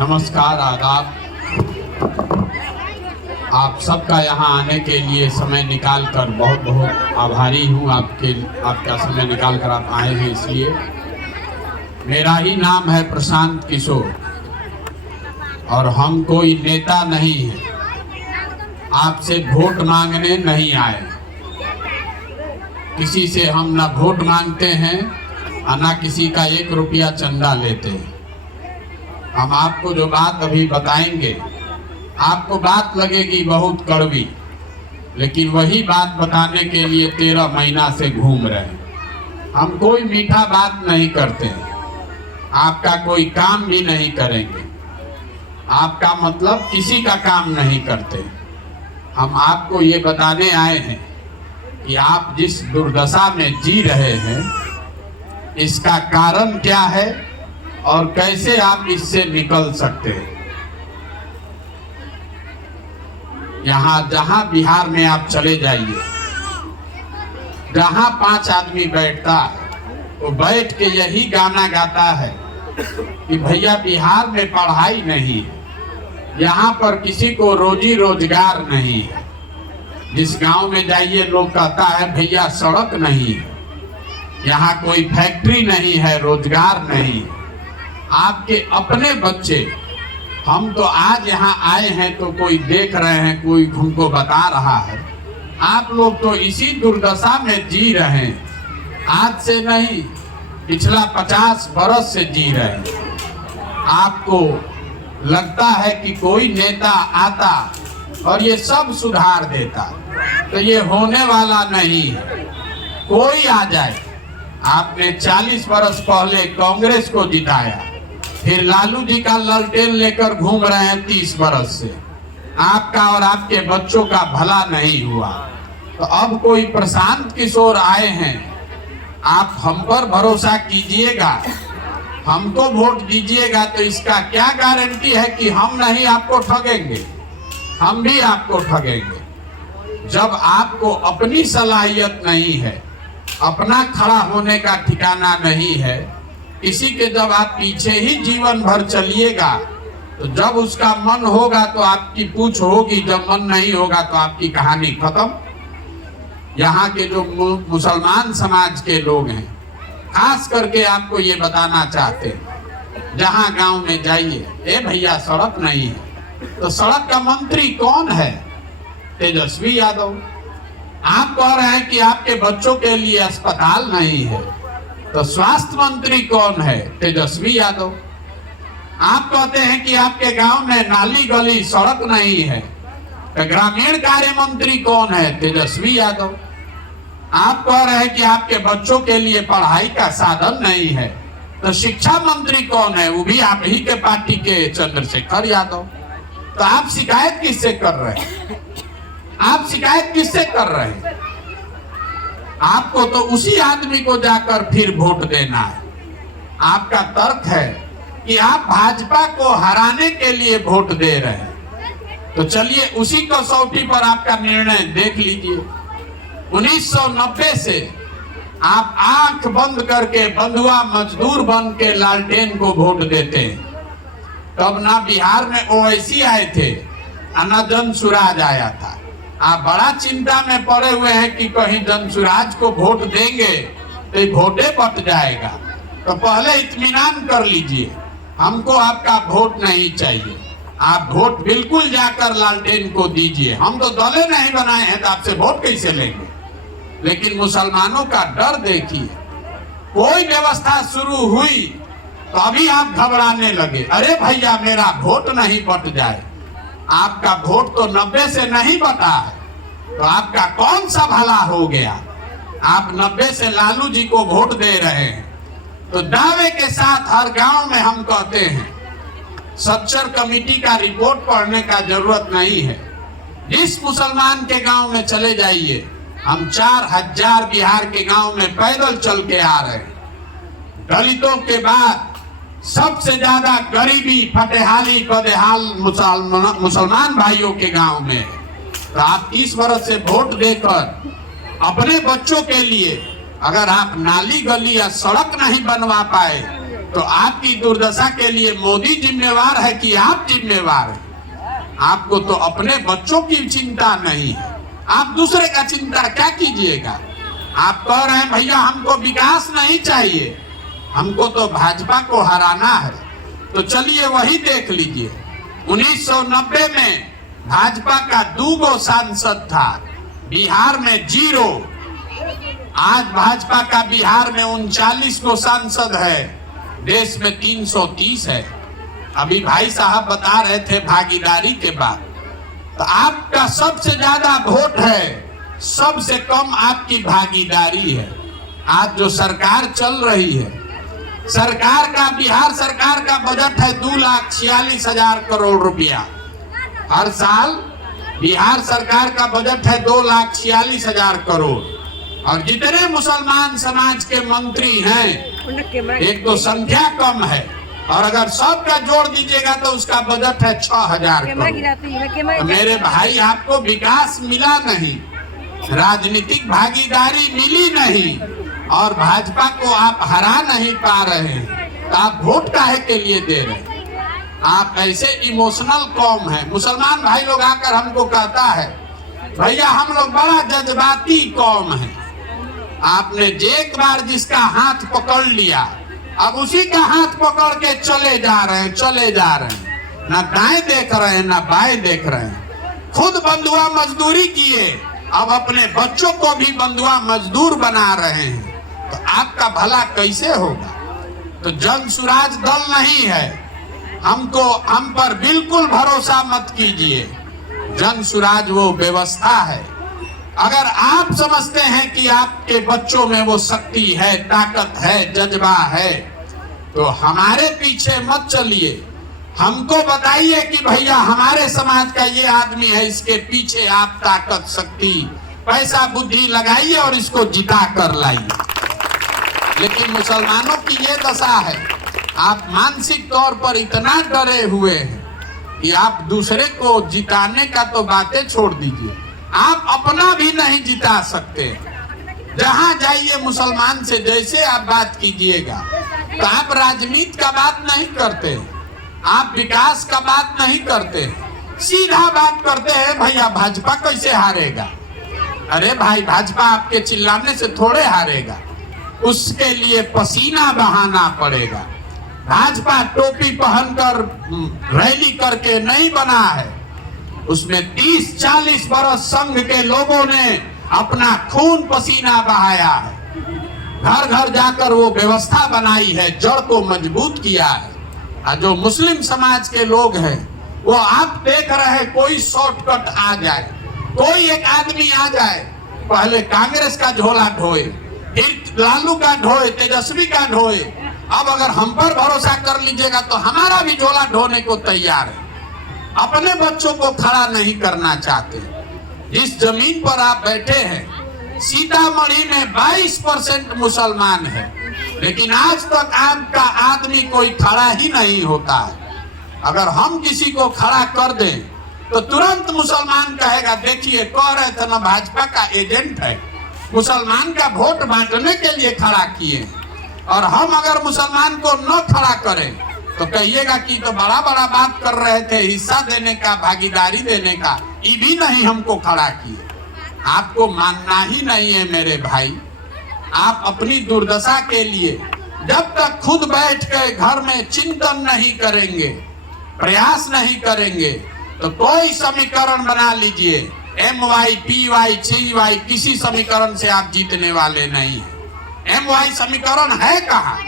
नमस्कार, आदाब। आप सबका यहाँ आने के लिए समय निकाल कर बहुत बहुत आभारी हूँ। आपका समय निकाल कर आप आए हैं, इसलिए। मेरा ही नाम है प्रशांत किशोर और हम कोई नेता नहीं है। आपसे वोट मांगने नहीं आए। किसी से हम ना वोट मांगते हैं और ना किसी का 1 रुपया चंदा लेते हैं। हम आपको जो बात अभी बताएंगे, आपको बात लगेगी बहुत कड़वी, लेकिन वही बात बताने के लिए 13 महीना से घूम रहे हैं। हम कोई मीठा बात नहीं करते हैं, आपका कोई काम भी नहीं करेंगे। आपका मतलब किसी का काम नहीं करते। हम आपको ये बताने आए हैं कि आप जिस दुर्दशा में जी रहे हैं, इसका कारण क्या है और कैसे आप इससे निकल सकते हैं। यहाँ जहां बिहार में आप चले जाइए, जहां 5 आदमी बैठता है वो बैठ के यही गाना गाता है कि भैया बिहार में पढ़ाई नहीं है, यहाँ पर किसी को रोजी रोजगार नहीं है। जिस गांव में जाइए लोग कहता है भैया सड़क नहीं है, यहाँ कोई फैक्ट्री नहीं है, रोजगार नहीं है। आपके अपने बच्चे, हम तो आज यहाँ आए हैं तो कोई देख रहे हैं, कोई हमको बता रहा है। आप लोग तो इसी दुर्दशा में जी रहे हैं, आज से नहीं, पिछला 50 बरस से जी रहे हैं। आपको लगता है कि कोई नेता आता और ये सब सुधार देता, तो ये होने वाला नहीं है। कोई आ जाए, आपने 40 बरस पहले कांग्रेस को जिताया, फिर लालू जी का ललटेन लेकर घूम रहे हैं 30 बरस से। आपका और आपके बच्चों का भला नहीं हुआ। तो अब कोई प्रशांत किशोर आए हैं, आप हम पर भरोसा कीजिएगा, हमको वोट दीजिएगा, तो इसका क्या गारंटी है कि हम नहीं आपको ठगेंगे। हम भी आपको ठगेंगे। जब आपको अपनी सलाहियत नहीं है, अपना खड़ा होने का ठिकाना नहीं है, किसी के जब आप पीछे ही जीवन भर चलिएगा, तो जब उसका मन होगा तो आपकी पूछ होगी, जब मन नहीं होगा तो आपकी कहानी खत्म। यहाँ के जो मुसलमान समाज के लोग हैं, खास करके आपको ये बताना चाहते हैं, जहाँ गांव में जाइए, ए भैया सड़क नहीं है, तो सड़क का मंत्री कौन है? तेजस्वी यादव। आप कह रहे हैं कि आपके बच्चों के लिए अस्पताल नहीं है, तो स्वास्थ्य मंत्री कौन है? तेजस्वी यादव। आप कहते हैं कि आपके गांव में नाली गली सड़क नहीं है, तो ग्रामीण कार्य मंत्री कौन है? तेजस्वी यादव। आप कह रहे हैं कि आपके बच्चों के लिए पढ़ाई का साधन नहीं है, तो शिक्षा मंत्री कौन है? वो भी आप ही के पार्टी के चंद्रशेखर यादव। तो आप शिकायत किससे कर रहे हैं? आप शिकायत किससे कर रहे हैं? आपको तो उसी आदमी को जाकर फिर वोट देना है। आपका तर्क है कि आप भाजपा को हराने के लिए वोट दे रहे हैं, तो चलिए उसी कसौटी पर आपका निर्णय देख लीजिए। 1990 से आप आंख बंद करके बंधुआ मजदूर बन के लालटेन को वोट देते हैं। तब ना बिहार में ओवैसी आए थे, ना जनसुराज आया था। आप बड़ा चिंता में पड़े हुए हैं कि कहीं जनसुराज को वोट देंगे तो वोटे बट जाएगा। तो पहले इत्मीनान कर लीजिए, हमको आपका वोट नहीं चाहिए। आप वोट बिल्कुल जाकर लालटेन को दीजिए। हम तो दले नहीं बनाए हैं, तो आपसे वोट कैसे लेंगे? लेकिन मुसलमानों का डर देखिए, कोई व्यवस्था शुरू हुई तो अभी आप घबराने लगे, अरे भैया मेरा वोट नहीं बट जाए। आपका वोट तो 90 से नहीं बटा है, तो आपका कौन सा भला हो गया? आप 90 से लालू जी को वोट दे रहे हैं। तो दावे के साथ हर गांव में हम कहते हैं, सच्चर कमेटी का रिपोर्ट पढ़ने का जरूरत नहीं है। जिस मुसलमान के गांव में चले जाइए, हम 4000 बिहार के गांव में पैदल चल के आ रहे हैं। दलितों के बाद सबसे ज्यादा गरीबी फटेहाली बदेहाल मुसलमान भाइयों के गांव में। तो आप 30 बरस से वोट देकर अपने बच्चों के लिए अगर आप नाली गली या सड़क नहीं बनवा पाए, तो आपकी दुर्दशा के लिए मोदी जिम्मेवार है कि आप जिम्मेवार हैं? आपको तो अपने बच्चों की चिंता नहीं है, आप दूसरे का चिंता क्या कीजिएगा। आप कह रहे हैं भैया हमको विकास नहीं चाहिए, हमको तो भाजपा को हराना है। तो चलिए वही देख लीजिए, 1990 में भाजपा का 2 सांसद था, बिहार में 0। आज भाजपा का बिहार में 39 सांसद है, देश में 330 है। अभी भाई साहब बता रहे थे भागीदारी के बाद, तो आपका सबसे ज्यादा वोट है, सबसे कम आपकी भागीदारी है। आज जो सरकार चल रही है, सरकार का, बिहार सरकार का बजट है 2,46,000 करोड़ रुपया हर साल। बिहार सरकार का बजट है 2,46,000 करोड़। और जितने मुसलमान समाज के मंत्री हैं, एक तो संख्या कम है, और अगर सबका जोड़ दीजिएगा तो उसका बजट है 6,000 करोड़। तो मेरे भाई आपको विकास मिला नहीं, राजनीतिक भागीदारी मिली नहीं, और भाजपा को आप हरा नहीं पा रहे हैं, तो आप वोट काहे के लिए दे रहे हैं? आप ऐसे इमोशनल कौम है। मुसलमान भाई लोग आकर हमको कहता है भैया हम लोग बड़ा जज्बाती कौम है। आपने एक बार जिसका हाथ पकड़ लिया, अब उसी का हाथ पकड़ के चले जा रहे हैं, ना दाएं देख रहे हैं ना बाएं देख रहे हैं। खुद बंधुआ मजदूरी किए, अब अपने बच्चों को भी बंधुआ मजदूर बना रहे हैं, तो आपका भला कैसे होगा? तो जन सुराज दल नहीं है, हम पर बिल्कुल भरोसा मत कीजिए। जन सुराज वो व्यवस्था है। अगर आप समझते हैं कि आपके बच्चों में वो शक्ति है, ताकत है, जज्बा है, तो हमारे पीछे मत चलिए। हमको बताइए कि भैया हमारे समाज का ये आदमी है, इसके पीछे आप ताकत, शक्ति, पैसा, बुद्धि लगाइए और इसको जिता कर लाइए। लेकिन मुसलमानों की ये दशा है, आप मानसिक तौर पर इतना डरे हुए हैं कि आप दूसरे को जिताने का तो बातें छोड़ दीजिए, आप अपना भी नहीं जिता सकते। जहां जाइए मुसलमान से जैसे आप बात कीजिएगा, तो आप राजनीति का बात नहीं करते, आप विकास का बात नहीं करते, सीधा बात करते हैं भैया भाजपा कैसे हारेगा। अरे भाई भाजपा आपके चिल्लाने से थोड़े हारेगा, उसके लिए पसीना बहाना पड़ेगा। भाजपा टोपी पहनकर रैली करके नहीं बना है, उसमें 30-40 बरस संघ के लोगों ने अपना खून पसीना बहाया है, घर घर जाकर वो व्यवस्था बनाई है, जड़ को मजबूत किया है। जो मुस्लिम समाज के लोग हैं वो आप देख रहे हैं, कोई शॉर्टकट आ जाए, कोई एक आदमी आ जाए, पहले कांग्रेस का झोला ढोए, फिर लालू का ढोए, तेजस्वी का ढोए। अब अगर हम पर भरोसा कर लीजिएगा तो हमारा भी झोला ढोने को तैयार है। अपने बच्चों को खड़ा नहीं करना चाहते। जिस जमीन पर आप बैठे हैं, सीतामढ़ी में 22% मुसलमान है, लेकिन आज तक आपका आदमी कोई खड़ा ही नहीं होता है। अगर हम किसी को खड़ा कर दें तो तुरंत मुसलमान कहेगा देखिए कह रहे थे ना भाजपा का एजेंट है, मुसलमान का वोट बांटने के लिए खड़ा किए। और हम अगर मुसलमान को न खड़ा करें तो कहिएगा कि तो बड़ा बड़ा बात कर रहे थे, हिस्सा देने का, भागीदारी देने का, ये भी नहीं हमको खड़ा किए। आपको मानना ही नहीं है मेरे भाई। आप अपनी दुर्दशा के लिए जब तक खुद बैठ के घर में चिंतन नहीं करेंगे, प्रयास नहीं करेंगे, तो कोई समीकरण बना लीजिए, MY, PY, CY, किसी समीकरण से आप जीतने वाले नहीं है। MY समीकरण है कहाँ?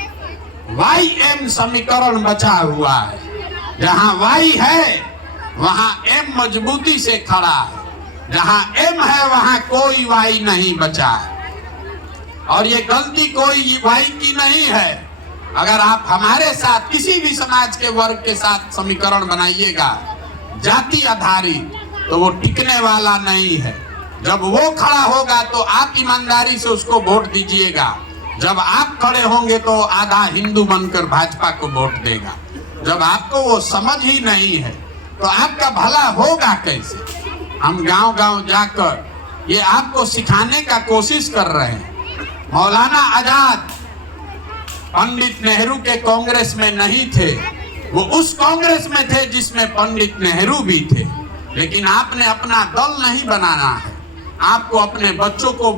YM समीकरण बचा हुआ है। जहाँ Y है वहाँ M मजबूती से खड़ा है, जहाँ M है वहाँ कोई Y नहीं बचा है। और ये गलती कोई Y की नहीं है। अगर आप हमारे साथ किसी भी समाज के वर्ग के साथ समीकरण बनाइएगा जाति आधारित, तो वो टिकने वाला नहीं है। जब वो खड़ा होगा तो आप ईमानदारी से उसको वोट दीजिएगा। जब आप खड़े होंगे तो आधा हिंदू बनकर भाजपा को वोट देगा। जब आपको वो समझ ही नहीं है तो आपका भला होगा कैसे? हम गांव गांव जाकर ये आपको सिखाने का कोशिश कर रहे हैं। मौलाना आजाद पंडित नेहरू के कांग्रेस में नहीं थे, वो उस कांग्रेस में थे जिसमें पंडित नेहरू भी थे। लेकिन आपने अपना दल नहीं बनाना है, आपको अपने बच्चों को